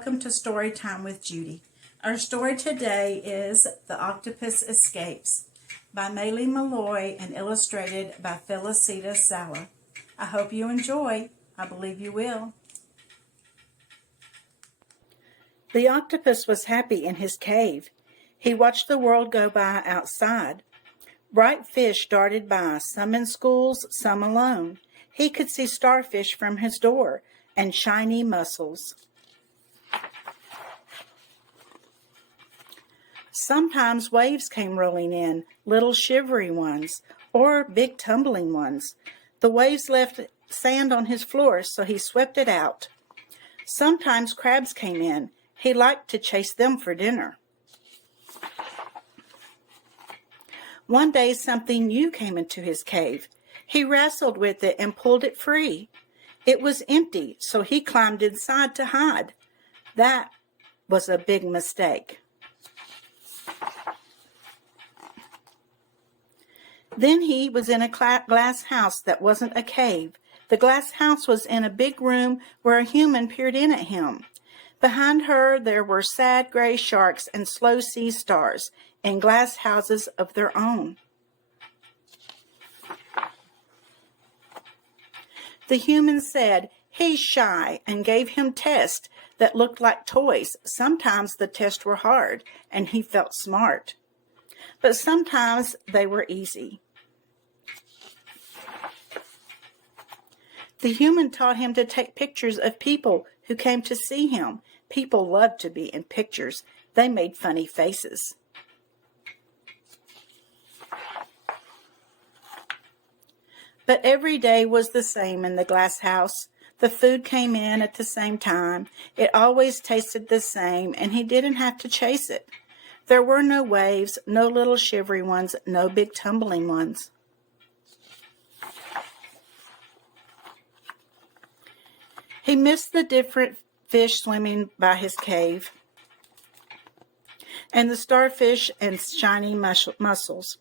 welcome to Story Time with Judy. Our story today is The Octopus Escapes by Maylee Malloy and illustrated by Felicita Sala. I hope you enjoy. I believe you will. The octopus was happy in his cave. He watched the world go by outside. Bright fish darted by, some in schools, some alone. He could see starfish from his door and shiny mussels. Sometimes waves came rolling in, little shivery ones, or big tumbling ones. The waves left sand on his floor, so he swept it out. Sometimes crabs came in. He liked to chase them for dinner. One day something new came into his cave. He wrestled with it and pulled it free. It was empty, so he climbed inside to hide. That was a big mistake. Then he was in a glass house that wasn't a cave. The glass house was in a big room where a human peered in at him. Behind her there were sad gray sharks and slow sea stars in glass houses of their own. The human said, "He's shy," and gave him tests that looked like toys. Sometimes the tests were hard, and he felt smart. But sometimes they were easy. The human taught him to take pictures of people who came to see him. People loved to be in pictures. They made funny faces. But every day was the same in the glass house. The food came in at the same time. It always tasted the same, and he didn't have to chase it. There were no waves, no little shivery ones, no big tumbling ones. He missed the different fish swimming by his cave, and the starfish and shiny mussels.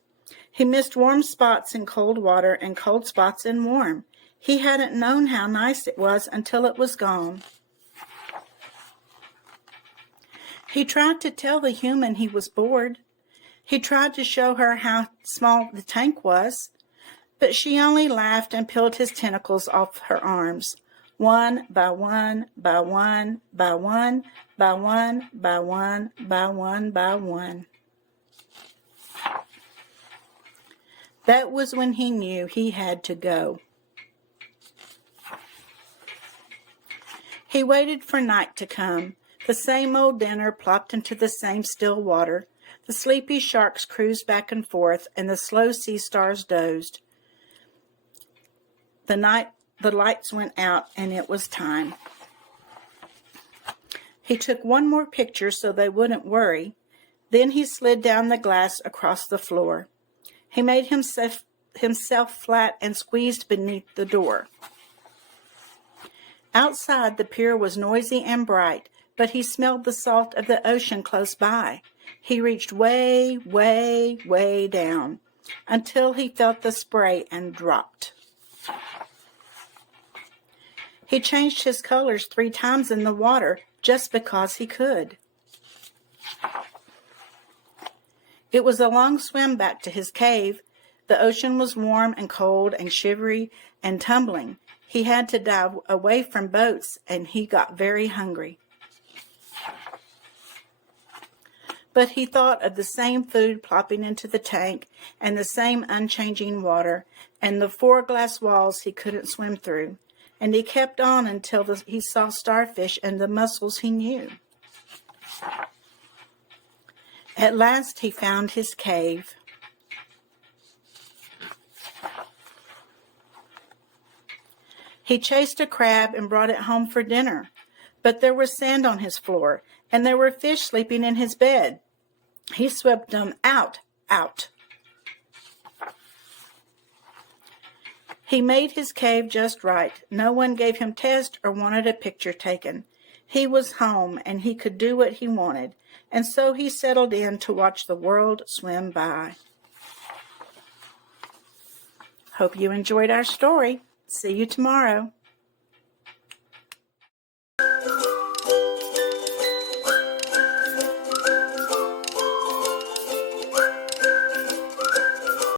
He missed warm spots in cold water and cold spots in warm. He hadn't known how nice it was until it was gone. He tried to tell the human he was bored. He tried to show her how small the tank was, but she only laughed and peeled his tentacles off her arms. One by one, by one, by one, by one, by one, by one, by one. That was when he knew he had to go. He waited for night to come. The same old dinner plopped into the same still water. The sleepy sharks cruised back and forth, and the slow sea stars dozed. The lights went out, and it was time. He took one more picture so they wouldn't worry. Then he slid down the glass across the floor. He made himself flat and squeezed beneath the door. Outside, the pier was noisy and bright, but he smelled the salt of the ocean close by. He reached way, way, way down until he felt the spray and dropped. He changed his colors 3 times in the water just because he could. It was a long swim back to his cave. The ocean was warm and cold and shivery and tumbling. He had to dive away from boats, and he got very hungry. But he thought of the same food plopping into the tank, and the same unchanging water, and the 4 glass walls he couldn't swim through. And he kept on until he saw starfish and the mussels he knew. At last he found his cave. He chased a crab and brought it home for dinner. But there was sand on his floor, and there were fish sleeping in his bed. He swept them out. He made his cave just right. No one gave him tests or wanted a picture taken. He was home, and he could do what he wanted, and so he settled in to watch the world swim by. Hope you enjoyed our story. See you tomorrow.